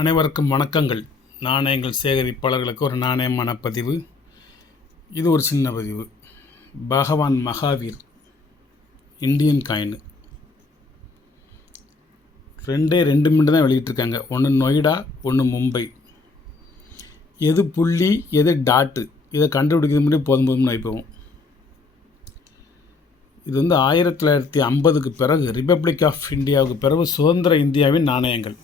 அனைவருக்கும் வணக்கங்கள். நாணயங்கள் சேகரிப்பாளர்களுக்கு ஒரு நாணயமான பதிவு. இது ஒரு சின்ன பதிவு. பகவான் மகாவீர் இந்தியன் காயின் ரெண்டு மினிட் தான் வெளியிட்டிருக்காங்க. ஒன்று நொய்டா, ஒன்று மும்பை. எது புள்ளி எது டாட்டு இதை கண்டுபிடிக்கிறது முன்னாடி போதும்னு வைப்போம். இது 1950க்கு பிறகு ரிப்பப்ளிக் ஆஃப் இந்தியாவுக்கு பிறகு சுதந்திர இந்தியாவின் நாணயங்கள்.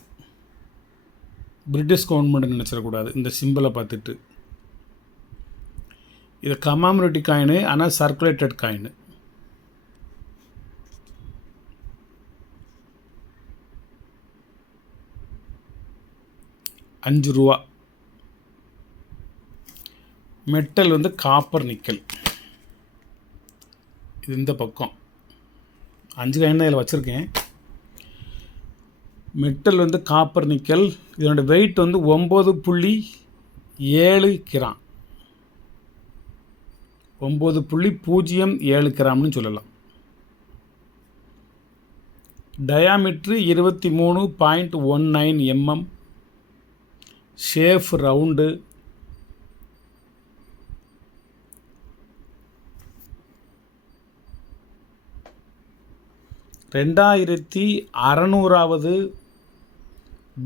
பிரிட்டிஷ் கவர்மெண்ட் நினச்சிடக்கூடாது இந்த சிம்பிளை பார்த்துட்டு. இது கமாமரேட்டிவ் காயின், ஆனால் circulated coin. ₹5. Metal copper nickel. இது இந்த பக்கம் 5 காயின் இதில் வச்சுருக்கேன். Metal copper nickel. இதனோட வெயிட் 9.7 கிராம். 9.07 கிராம்னு சொல்லலாம். Diameter 23.19 mm. Shape round. (2600வது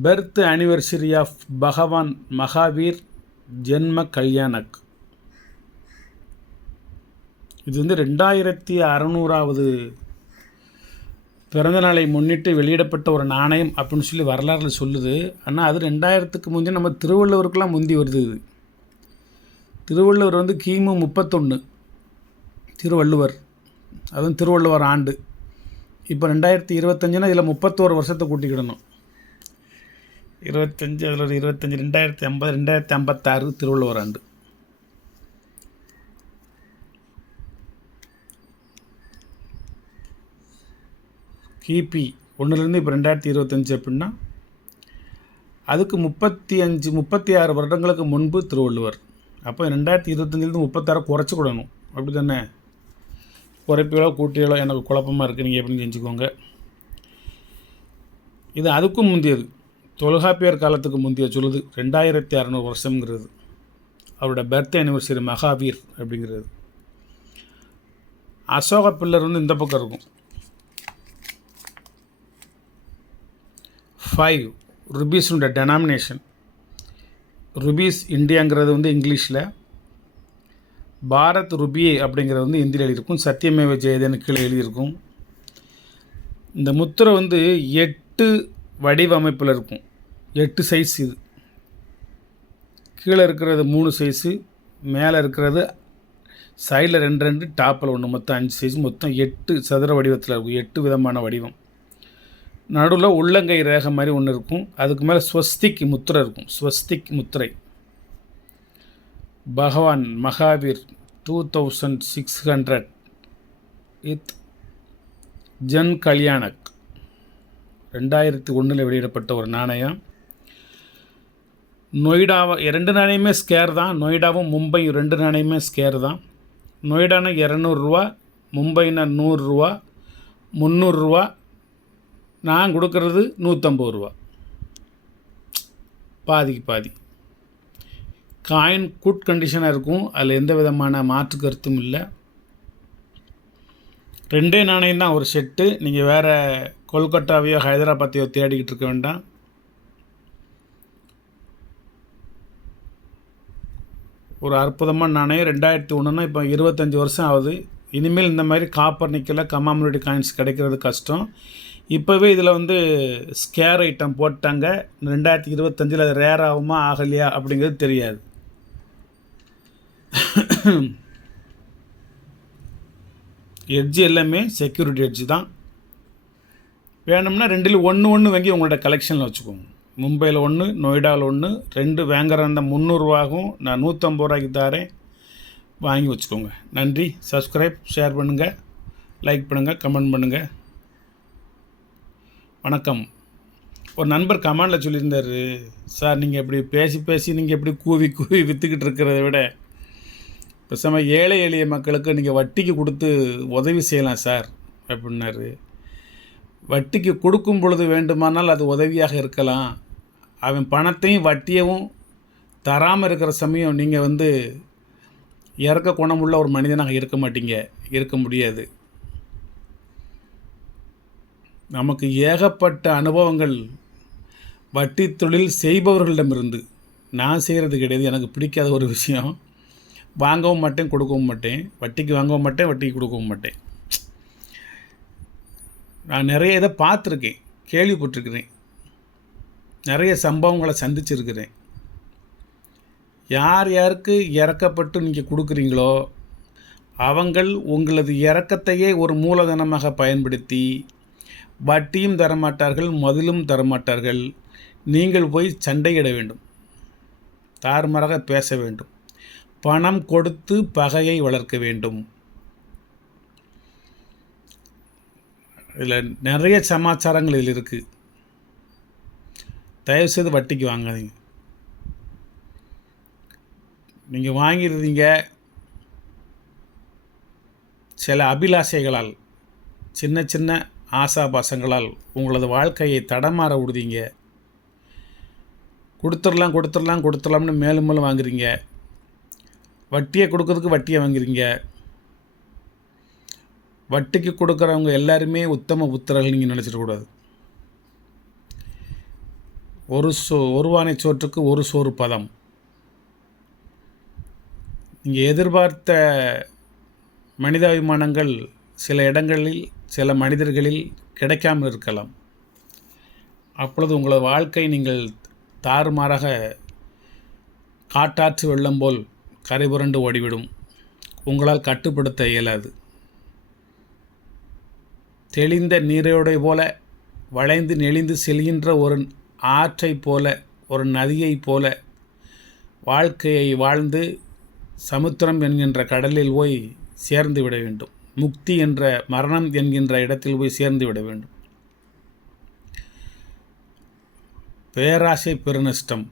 birth anniversary of Bhagwan Mahavir ஜென்ம கல்யாணக். இது 2600வது பிறந்த நாளை முன்னிட்டு வெளியிடப்பட்ட ஒரு நாணயம் அப்படின்னு சொல்லி வரலாறுல சொல்லுது. ஆனால் அது 2000க்கு முந்தைய நம்ம திருவள்ளுவருக்கெல்லாம் முந்தி வருது. இது திருவள்ளுவர் கிமு 31 திருவள்ளுவர், அதுவும் திருவள்ளுவர் ஆண்டு. இப்போ 2025னா இதில் 31 வருஷத்தை கூட்டிக்கிடணும். 25 அதில் ஒரு 25, 2050, 2056 திருவள்ளுவர் ஆண்டு. கிபி 1லேருந்து இப்போ 2025 அப்படின்னா அதுக்கு 36 வருடங்களுக்கு முன்பு திருவள்ளுவர். அப்போ 2025லேருந்து 36 குறைச்சிக்கிடணும். அப்படி தானே? குறைப்பீங்களோ கூட்டிகளோ எனக்கு குழப்பமாக இருக்குது, நீங்கள் எப்படின்னு செஞ்சுக்கோங்க. இது அதுக்கும் முந்தியது, தொல்காப்பியர் காலத்துக்கு முந்தைய சொல்லுது. 2600 வருஷங்கிறது அவரோட பர்த் ஆனிவர்சரி மகாவீர் அப்படிங்கிறது. அசோக பில்லர் இந்த பக்கம் இருக்கும். ₹5 டெனாமினேஷன். ருபீஸ் இந்தியாங்கிறது இங்கிலீஷில், பாரத் ருபியே அப்படிங்கிறது ஹிந்தியில் எழுதியிருக்கும். சத்தியமேவ ஜெயதேன்னு கீழே எழுதியிருக்கும். இந்த முத்திரை 8 வடிவமைப்பில் இருக்கும். 8 சைஸ். இது கீழே இருக்கிறது 3 சைஸு, மேலே இருக்கிறது சைடில் 2 டாப்பில் 1, மொத்தம் 5 சைஸ். மொத்தம் 8 சதுர வடிவத்தில் இருக்கும். 8 விதமான வடிவம். நடுவில் உள்ளங்கை ரேகை மாதிரி ஒன்று இருக்கும். அதுக்கு மேலே ஸ்வஸ்திக் முத்திரை இருக்கும். ஸ்வஸ்திக் முத்திரை. பகவான் மகாவீர் 2600 வித் ஜன் கல்யாணக் 2001 வெளியிடப்பட்ட ஒரு நாணயம். நொய்டாவை 2 நாணயமே ஸ்கேர் தான். நொய்டாவும் மும்பையும் 2 நாணயமே ஸ்கேர் தான். நொய்டானா ₹200, மும்பைனா ₹100, ₹300. நான் கொடுக்கறது ₹150. பாதிக்கு பாதி. காயின் குட் கண்டிஷனாக இருக்கும். அதில் எந்த விதமான மாற்று கருத்தும் இல்லை. 2 நாணயம் தான் ஒரு செட்டு. நீங்கள் வேறு கொல்கட்டாவையோ ஹைதராபாத்தையோ தேடிக்கிட்டு இருக்க வேண்டாம். ஒரு அற்புதமான நாணயம். 2001னா இப்போ 25 வருஷம் ஆகுது. இனிமேல் இந்த மாதிரி காப்பர் நிக்கல கமாமரேட்டிவ் காயின்ஸ் கிடைக்கிறது கஷ்டம். இப்போவே இதில் ஸ்கேர் ஐட்டம் போட்டாங்க. 2025 அது ரேர் ஆகுமா ஆகலையா அப்படிங்கிறது தெரியாது. எட்ஜ் எல்லாமே செக்யூரிட்டி எட்ஜ் தான். வேணும்னா 2ல் 1 வாங்கி உங்களோட கலெக்ஷனில் வச்சுக்கோங்க. மும்பையில் 1, நொய்டாவில் 1, 2 வாங்குறாந்த ₹300. நான் ₹150 தரேன், வாங்கி வச்சுக்கோங்க. நன்றி. சப்ஸ்கிரைப், ஷேர் பண்ணுங்கள், லைக் பண்ணுங்கள், கமெண்ட் பண்ணுங்கள். வணக்கம். ஒரு நண்பர் கமெண்டில் சொல்லியிருந்தார், சார் நீங்கள் இப்படி பேசி நீங்கள் எப்படி கூவி விற்றுக்கிட்டு இருக்கிறத விட பேசாமல் ஏழை எளிய மக்களுக்கு நீங்கள் வட்டிக்கு கொடுத்து உதவி செய்யலாம் சார் அப்படின்னாரு. வட்டிக்கு கொடுக்கும் பொழுது வேண்டுமானால் அது உதவியாக இருக்கலாம். அவன் பணத்தையும் வட்டியவும் தராமல் இருக்கிற சமயம் நீங்கள் வந்து இறக்க குணமுள்ள ஒரு மனிதனாக இருக்க மாட்டீங்க, இருக்க முடியாது. நமக்கு ஏகப்பட்ட அனுபவங்கள் வட்டி தொழில் செய்பவர்களிடமிருந்து. நான் செய்கிறது கிடையாது, எனக்கு பிடிக்காத ஒரு விஷயம். வாங்கவும் மாட்டேன், கொடுக்கவும் மாட்டேன். வட்டிக்கு வாங்கவும் மாட்டேன், வட்டிக்கு கொடுக்கவும் மாட்டேன். நான் நிறைய இதை பார்த்துருக்கேன், கேள்விப்பட்டிருக்கிறேன், நிறைய சம்பவங்களை சந்திச்சிருக்கிறேன். யார் யாருக்கு இறக்கப்பட்டு நீங்கள் கொடுக்குறீங்களோ அவங்கள் உங்களது இறக்கத்தையே ஒரு மூலதனமாக பயன்படுத்தி வட்டியும் தரமாட்டார்கள், முதலும் தரமாட்டார்கள். நீங்கள் போய் சண்டையிட வேண்டும், தாறுமாறாக பேச வேண்டும், பணம் கொடுத்து பகையை வளர்க்க வேண்டும். இதில் நிறைய சமாச்சாரங்கள் இதில் இருக்குது. தயவுசெய்து வட்டிக்கு வாங்காதீங்க. நீங்கள் வாங்கிடுறீங்க, சில அபிலாஷைகளால், சின்ன சின்ன ஆசாபாசங்களால் உங்களது வாழ்க்கையை தடமாற விடுதீங்க. கொடுத்துடலாம்னு மேலும் மேலும் வாங்குறீங்க. வட்டியை கொடுக்கறதுக்கு வட்டியை வாங்குறீங்க. வட்டிக்கு கொடுக்குறவங்க எல்லாருமே உத்தம புத்திரர்கள் நீங்கள் நினச்சிடக்கூடாது. ஒரு வானை சோற்றுக்கு ஒரு சோறு பதம். நீங்கள் எதிர்பார்த்த மனிதாபிமானங்கள் சில இடங்களில், சில மனிதர்களில் கிடைக்காமல் இருக்கலாம். அப்பொழுது உங்களது வாழ்க்கை நீங்கள் தாறுமாறாக காட்டாற்று வெள்ளம் போல் கரைபுரண்டு ஓடிவிடும். உங்களால் கட்டுப்படுத்த இயலாது. தெளிந்த நீரோடை போல வளைந்து நெளிந்து செல்கின்ற ஒரு ஆற்றைப் போல, ஒரு நதியைப் போல வாழ்க்கையை வாழ்ந்து சமுத்திரம் என்கின்ற கடலில் போய் சேர்ந்து விட வேண்டும். முக்தி என்ற மரணம் என்கின்ற இடத்தில் போய் சேர்ந்து விட வேண்டும். பேராசை பெருநஷ்டம்.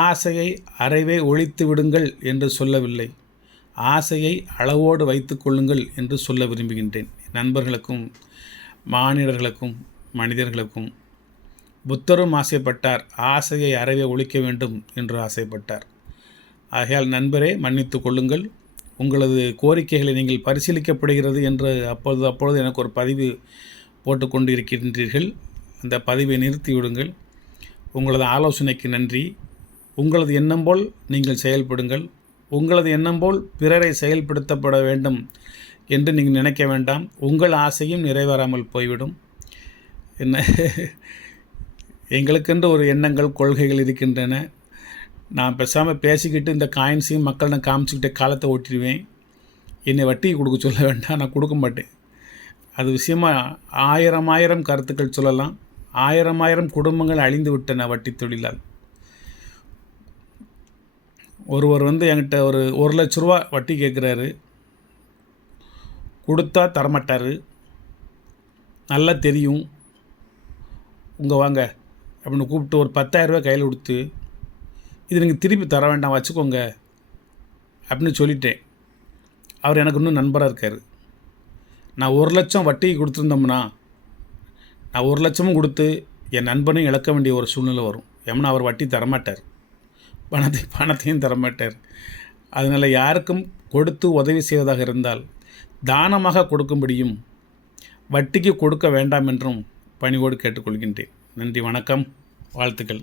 ஆசையை அறவே ஒழித்து விடுங்கள் என்று சொல்லவில்லை, ஆசையை அளவோடு வைத்து கொள்ளுங்கள் என்று சொல்ல விரும்புகின்றேன். நண்பர்களுக்கும் மானிடர்களுக்கும் மனிதர்களுக்கும். புத்தரும் ஆசைப்பட்டார், ஆசையை அறவே ஒழிக்க வேண்டும் என்று ஆசைப்பட்டார். ஆகையால் நண்பரே, மன்னித்து கொள்ளுங்கள். உங்களது கோரிக்கைகளை நீங்கள் பரிசீலிக்கப்படுகிறது என்று அப்பொழுது எனக்கு ஒரு பதிவு போட்டுக்கொண்டு இருக்கின்றீர்கள். அந்த பதிவை நிறுத்திவிடுங்கள். உங்களது ஆலோசனைக்கு நன்றி. உங்களது எண்ணம் போல் நீங்கள் செயல்படுங்கள். உங்களது எண்ணம் போல் பிறரை செயல்படுத்தப்பட வேண்டும் என்று நீங்கள் நினைக்க வேண்டாம். உங்கள் ஆசையும் நிறைவேறாமல் போய்விடும். என்ன, எங்களுக்கென்று ஒரு எண்ணங்கள், கொள்கைகள் இருக்கின்றன. நான் பேசாமல் பேசிக்கிட்டு இந்த காயின்ஸையும் மக்களிடம் காமிச்சிக்கிட்டு காலத்தை ஓட்டிடுவேன். என்னை வட்டிக்கு கொடுக்க சொல்ல வேண்டாம், நான் கொடுக்க மாட்டேன். அது விஷயமாக ஆயிரம் கருத்துக்கள் சொல்லலாம். ஆயிரம் குடும்பங்கள் அழிந்து விட்டன வட்டி தொழிலால். ஒருவர் என்கிட்ட ஒரு 1 லட்ச ரூபா வட்டி கேட்குறாரு. கொடுத்தா தரமாட்டார், நல்லா தெரியும். வாங்க அப்படின்னு கூப்பிட்டு ஒரு 10,000 ரூபா கையில் கொடுத்து, இது நீங்கள் திருப்பி தர வேண்டாம், வச்சுக்கோங்க அப்படின்னு சொல்லிட்டேன். அவர் எனக்கு இன்னும் நண்பராக இருக்கார். நான் 1 லட்சம் வட்டிக்கு கொடுத்துருந்தோம்னா நான் 1 லட்சமும் கொடுத்து என் நண்பனையும் இழக்க வேண்டிய ஒரு சூழ்நிலை வரும். ஏன்னா அவர் வட்டி தரமாட்டார், பணத்தையும் தரமாட்டார். அதனால் யாருக்கும் கொடுத்து உதவி செய்வதாக இருந்தால் தானமாக கொடுக்கும்படியும் வட்டிக்கு கொடுக்க வேண்டாம் என்றும் பணிவோடு கேட்டுக்கொள்கின்றேன். நன்றி, வணக்கம், வாழ்த்துக்கள்.